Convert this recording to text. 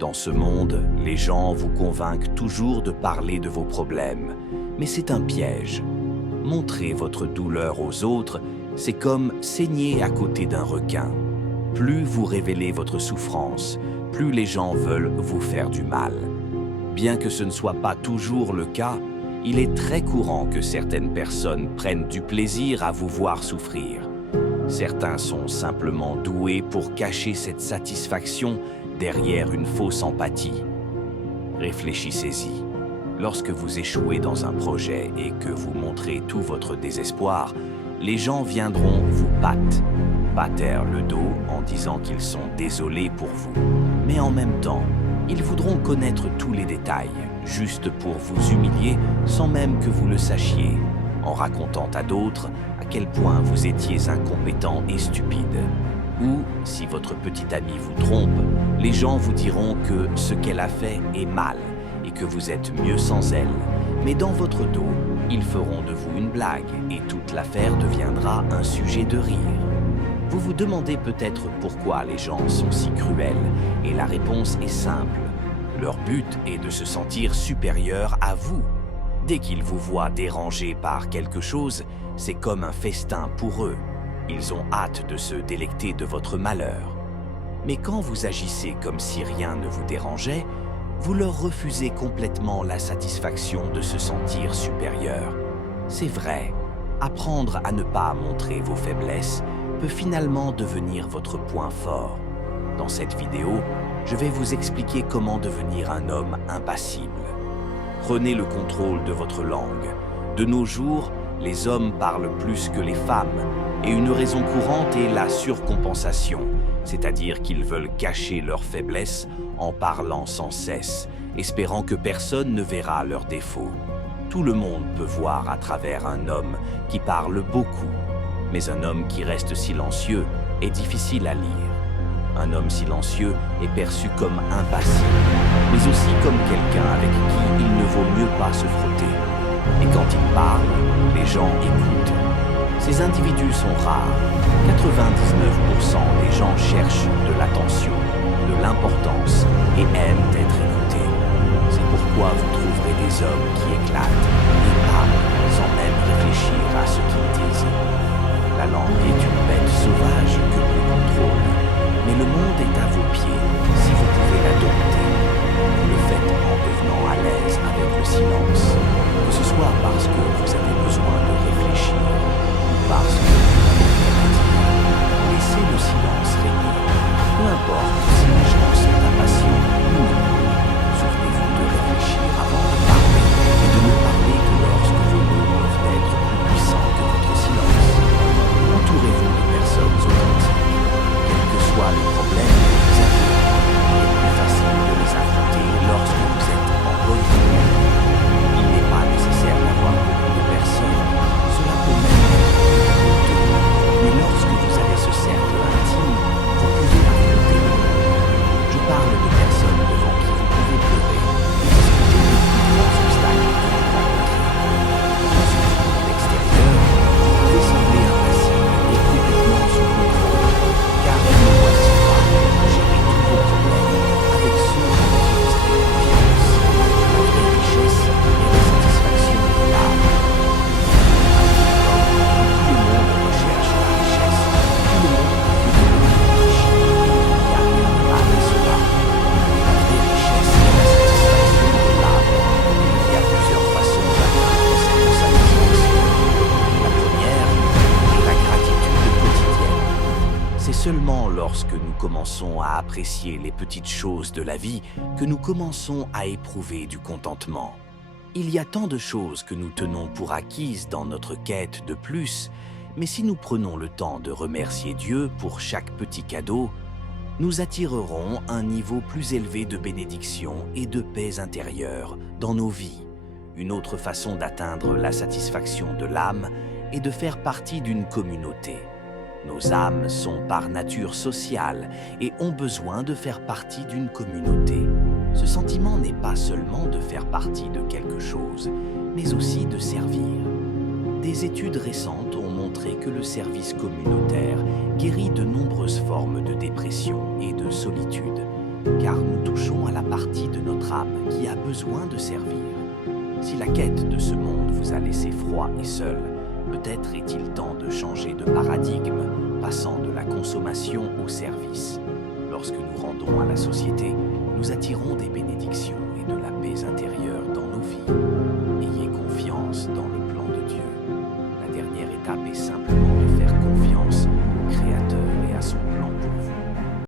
Dans ce monde, les gens vous convainquent toujours de parler de vos problèmes, mais c'est un piège. Montrer votre douleur aux autres, c'est comme saigner à côté d'un requin. Plus vous révélez votre souffrance, plus les gens veulent vous faire du mal. Bien que ce ne soit pas toujours le cas, il est très courant que certaines personnes prennent du plaisir à vous voir souffrir. Certains sont simplement doués pour cacher cette satisfaction derrière une fausse empathie. Réfléchissez-y. Lorsque vous échouez dans un projet et que vous montrez tout votre désespoir, les gens viendront vous patter le dos en disant qu'ils sont désolés pour vous. Mais en même temps, ils voudront connaître tous les détails, juste pour vous humilier sans même que vous le sachiez, en racontant à d'autres à quel point vous étiez incompétent et stupide. Ou, si votre petite amie vous trompe, les gens vous diront que ce qu'elle a fait est mal et que vous êtes mieux sans elle. Mais dans votre dos, ils feront de vous une blague et toute l'affaire deviendra un sujet de rire. Vous vous demandez peut-être pourquoi les gens sont si cruels, et la réponse est simple. Leur but est de se sentir supérieur à vous. Dès qu'ils vous voient dérangé par quelque chose, c'est comme un festin pour eux. Ils ont hâte de se délecter de votre malheur. Mais quand vous agissez comme si rien ne vous dérangeait, vous leur refusez complètement la satisfaction de se sentir supérieur. C'est vrai, apprendre à ne pas montrer vos faiblesses peut finalement devenir votre point fort. Dans cette vidéo, je vais vous expliquer comment devenir un homme impassible. Prenez le contrôle de votre langue. De nos jours, les hommes parlent plus que les femmes, et une raison courante est la surcompensation, c'est-à-dire qu'ils veulent cacher leurs faiblesses en parlant sans cesse, espérant que personne ne verra leurs défauts. Tout le monde peut voir à travers un homme qui parle beaucoup, mais un homme qui reste silencieux est difficile à lire. Un homme silencieux est perçu comme impassible, mais aussi comme quelqu'un avec qui il ne vaut mieux pas se frotter. Et quand il parle, les gens écoutent. Ces individus sont rares. 99% des gens cherchent de l'attention, de l'importance et aiment être écoutés. C'est pourquoi vous trouverez des hommes qui éclatent et parlent sans même réfléchir à ce qu'ils disent. La langue est une bête sauvage que peu contrôle, mais le monde est à vos pieds si vous pouvez la dompter. Vous le faites en devenant à l'aise avec le silence, que ce soit parce que vous avez besoin de réfléchir ou parce que vous avez rien à dire. Laissez le silence régner, peu importe si les gens sont impatients ou non. Souvenez-vous de réfléchir avant de parler et de ne parler que lorsque vos mots peuvent être plus puissants que votre silence. Entourez-vous de personnes authentiques. Quels que soient les problèmes que vous avez, il est plus facile de les affronter lorsque vous êtes en bonne compagnie. Il n'est pas nécessaire d'avoir beaucoup de personnes, cela peut même être coûteux. Mais lorsque vous avez ce cercle intime, vous pouvez affronter le monde. Je parle de personnes devant qui vous pouvez pleurer et discuter des plus grands obstacles que vous rencontrez. Dans ce monde extérieur, vous pouvez sembler impassible et complètement sous contrôle, car ne voici pas gérer tous vos problèmes avec ceux en qui vous avez confiance. La vraie richesse est la satisfaction de l'âme. Tout le monde recherche la richesse, tout le monde veut devenir riche. Il n'y a rien de mal à cela. La vraie richesse est la satisfaction de l'âme. Il y a plusieurs façons d'atteindre cette satisfaction. La première est la gratitude quotidienne. C'est seulement lorsque nous commençons à apprécier les petites choses de la vie que nous commençons à éprouver du contentement. Il y a tant de choses que nous tenons pour acquises dans notre quête de plus, mais si nous prenons le temps de remercier Dieu pour chaque petit cadeau, nous attirerons un niveau plus élevé de bénédiction et de paix intérieure dans nos vies. Une autre façon d'atteindre la satisfaction de l'âme est de faire partie d'une communauté. Nos âmes sont par nature sociales et ont besoin de faire partie d'une communauté. Ce sentiment n'est pas seulement de faire partie de quelque chose, mais aussi de servir. Des études récentes ont montré que le service communautaire guérit de nombreuses formes de dépression et de solitude, car nous touchons à la votre âme qui a besoin de servir. Si la quête de ce monde vous a laissé froid et seul, peut-être est-il temps de changer de paradigme, passant de la consommation au service. Lorsque nous rendons à la société, nous attirons des bénédictions et de la paix intérieure dans nos vies. Ayez confiance dans